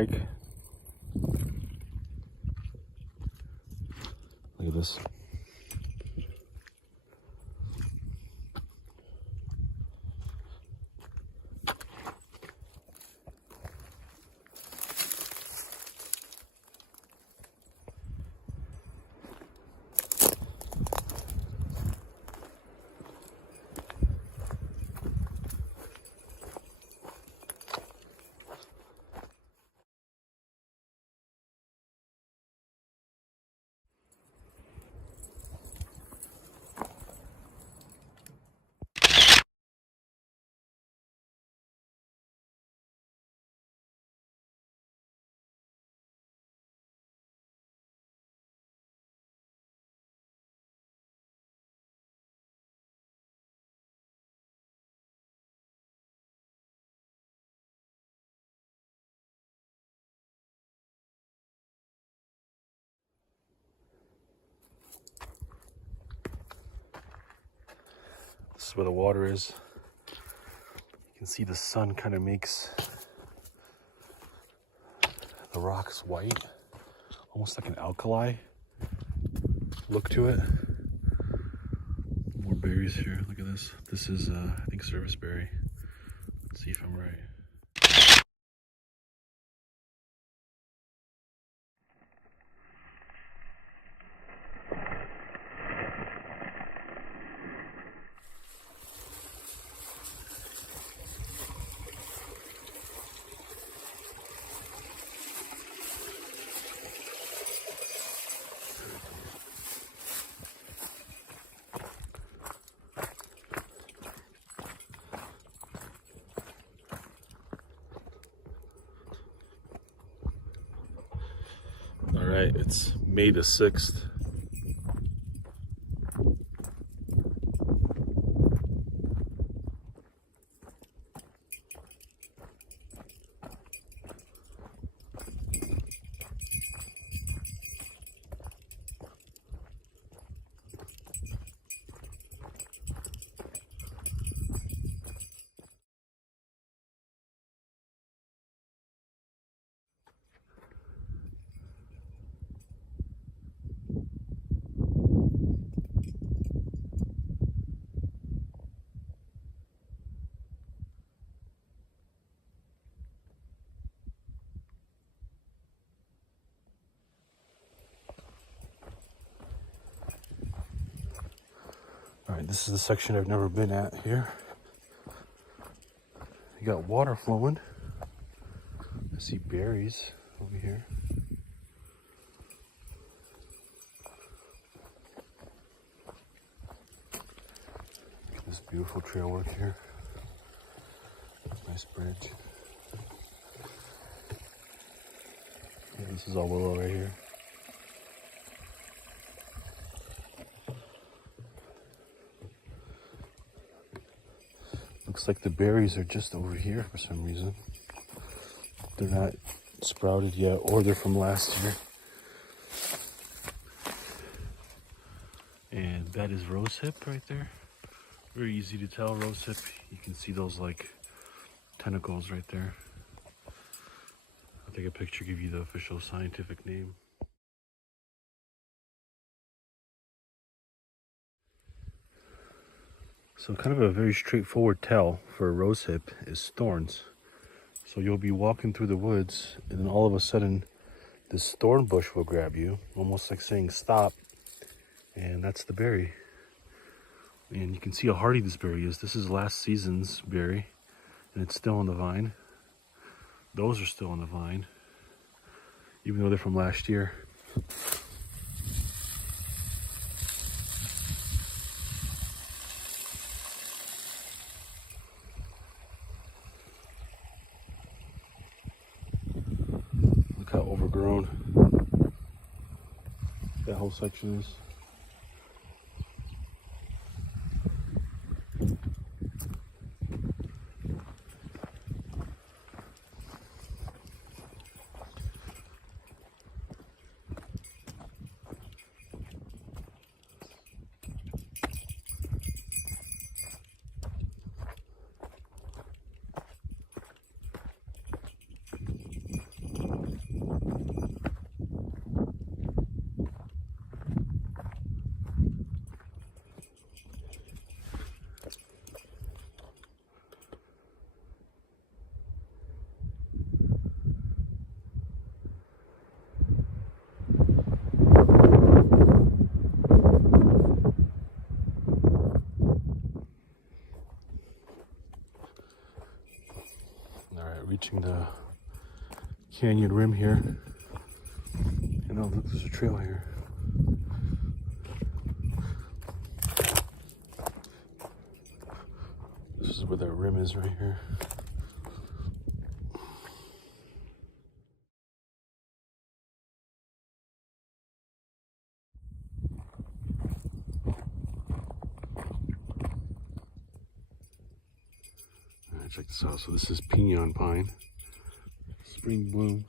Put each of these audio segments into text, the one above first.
hike. Look at this. This is where the water is. You can see the sun kind of makes the rocks white, almost like an alkali look to it. More berries here. Look at this. This is, I think, serviceberry. Let's see if I'm right. All right, it's May the 6th. All right, this is the section I've never been at here. You got water flowing. I see berries over here. Look at this beautiful trail work here. Nice bridge. Yeah, this is all willow right here. Looks like the berries are just over here for some reason. They're not sprouted yet, or they're from last year. And that is rosehip right there. Very easy to tell, rosehip. You can see those like tentacles right there. I'll take a picture, give you the official scientific name. So kind of a very straightforward tell for a rosehip is thorns. So you'll be walking through the woods and then all of a sudden this thorn bush will grab you, almost like saying stop, and that's the berry. And you can see how hardy this berry is. This is last season's berry and it's still on the vine. Those are still on the vine, even though they're from last year. Look how overgrown that whole section is. canyon rim here. And oh, look, there's a trail here. This is where that rim is right here. Alright, check this out. So this is piñon pine, spring bloom,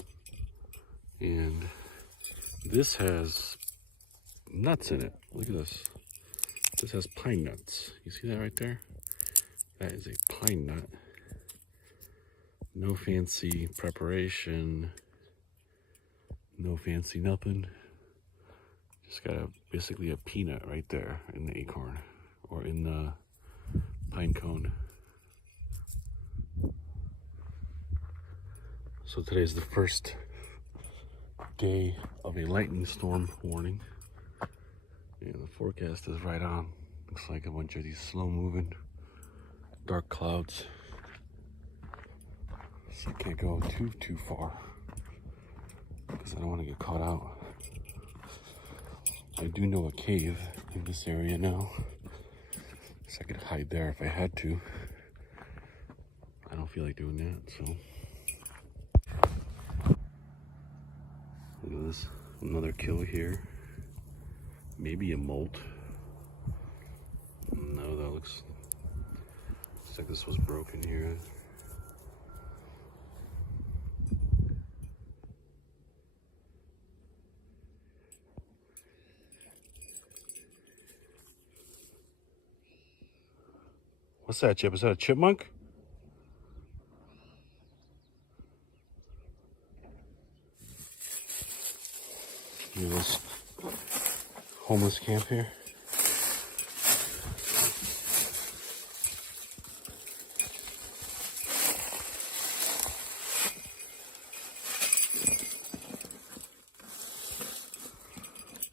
and this has nuts in it. Look at this. This has pine nuts. You see that right there? That is a pine nut. No fancy preparation. No fancy nothing. Just got basically a peanut right there in the acorn or in the pine cone. So today's the first day of a lightning storm warning. And the forecast is right on. Looks like a bunch of these slow moving dark clouds. So I can't go too far because I don't want to get caught out. I do know a cave in this area now, so I could hide there if I had to. I don't feel like doing that, so. Look at this, another kill here. Maybe a molt. No, that looks like this was broken here. What's that, Chip? Is that a chipmunk? Look at this homeless camp here.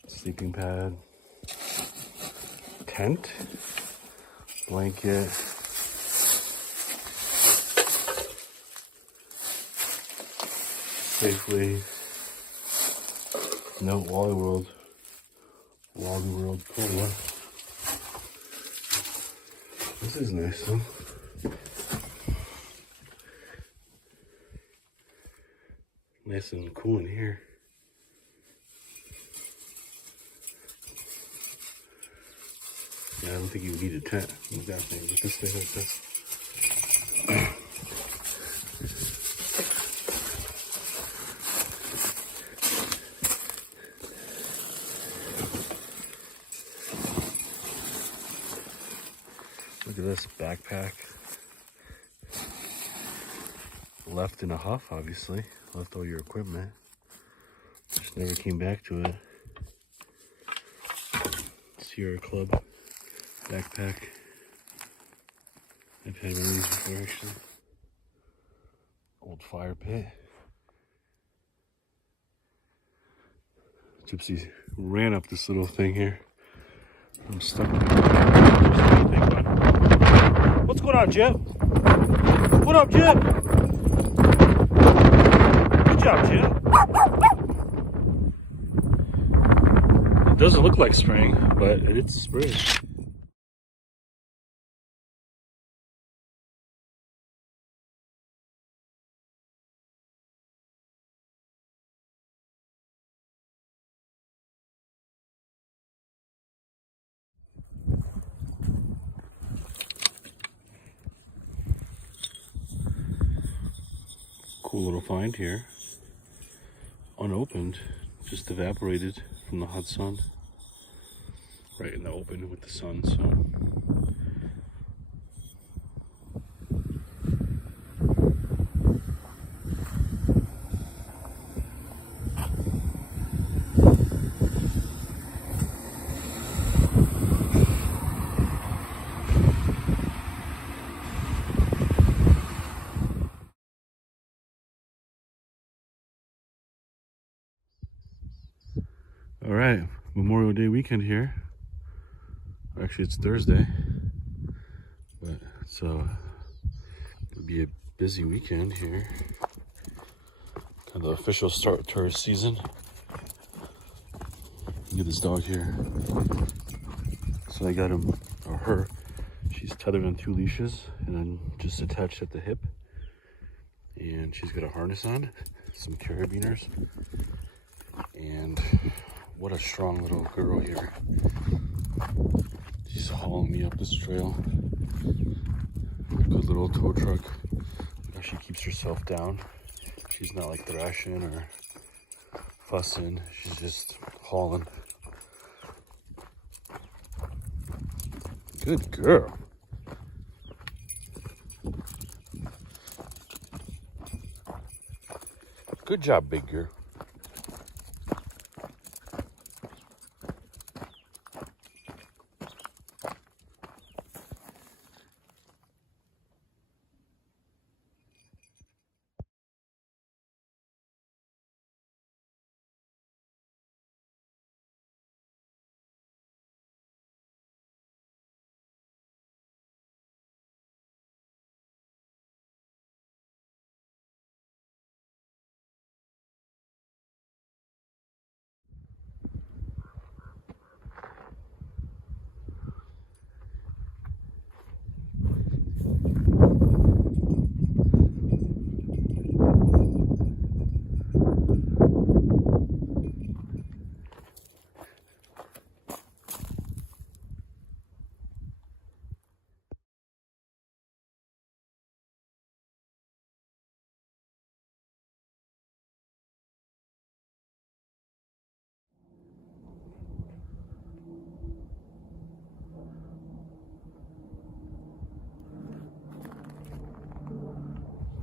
Sleeping pad, tent, blanket, Safely, no Wally World Cola. This is nice though. Nice and cool in here. Yeah, I don't think you need a tent with that thing, but this thing like this. Look at this backpack. Left in a huff, obviously. Left all your equipment. Just never came back to it. Sierra Club backpack. I've had one of these before, actually. Old fire pit. Gypsy ran up this little thing here. I'm stuck. What's going on, Jip? What up, Jip? Good job, Jip. It doesn't look like spring, but it's spring. Cool little find here. Unopened, just evaporated from the hot sun. Right in the open with the sun, so. All right, Memorial Day weekend here. Actually, it's Thursday, but so it'll be a busy weekend here. Kind of the official start to her season. Look at this dog here. So I got him, or her. She's tethered on 2 leashes and then just attached at the hip. And she's got a harness on, some carabiners. And what a strong little girl here. She's hauling me up this trail. Good little tow truck. Look how she keeps herself down. She's not like thrashing or fussing. She's just hauling. Good girl. Good job, big girl.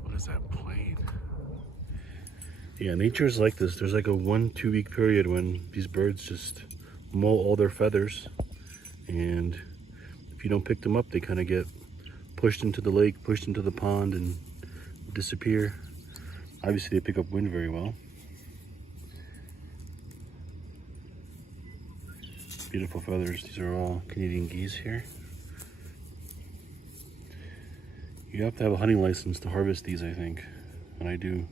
What is that plane? Yeah, nature's like this. There's like a 1-2 week period when these birds just mow all their feathers, and if you don't pick them up, they kind of get pushed into the lake, pushed into the pond, and disappear. Obviously, they pick up wind very well. Beautiful feathers. These are all Canadian geese here. You have to have a hunting license to harvest these, I think, and I do.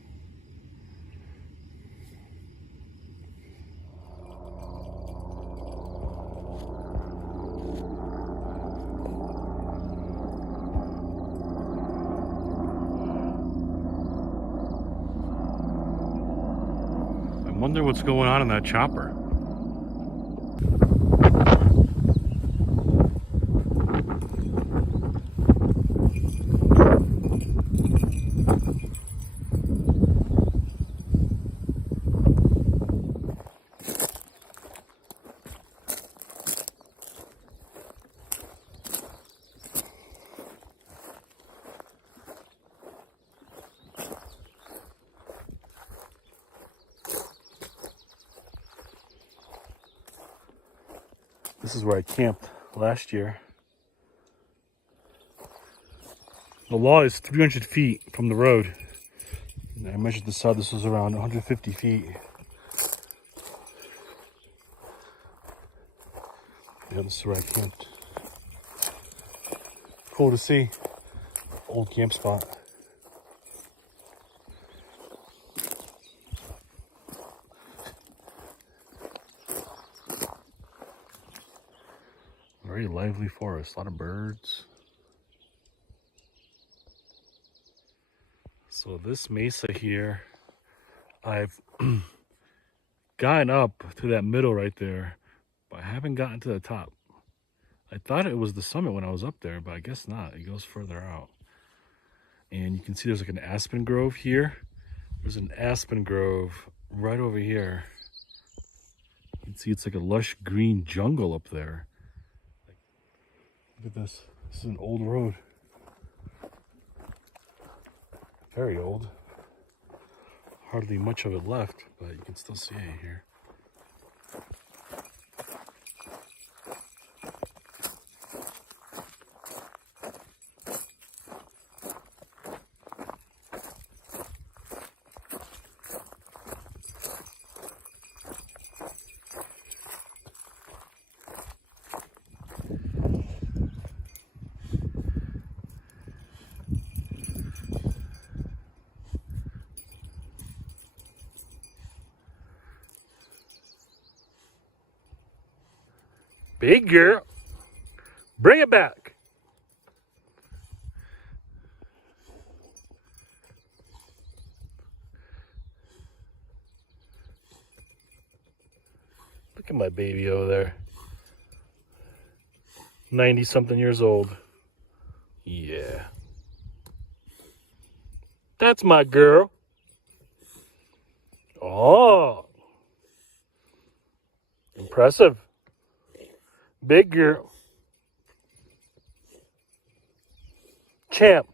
I wonder what's going on in that chopper. This is where I camped last year. The law is 300 feet from the road. I measured this out. This was around 150 feet. Yeah, this is where I camped. Cool to see. Old camp spot. Very lively forest, a lot of birds. So this mesa here, I've gotten up to that middle right there, but I haven't gotten to the top. I thought it was the summit when I was up there, but I guess not. It goes further out. And you can see there's like an aspen grove here. There's an aspen grove right over here. You can see it's like a lush green jungle up there. Look at this. This is an old road. Very old. Hardly much of it left, but you can still see it here. Big girl. Bring it back. Look at my baby over there. 90-something years old. Yeah. That's my girl. Oh. Impressive. Big girl. Champ.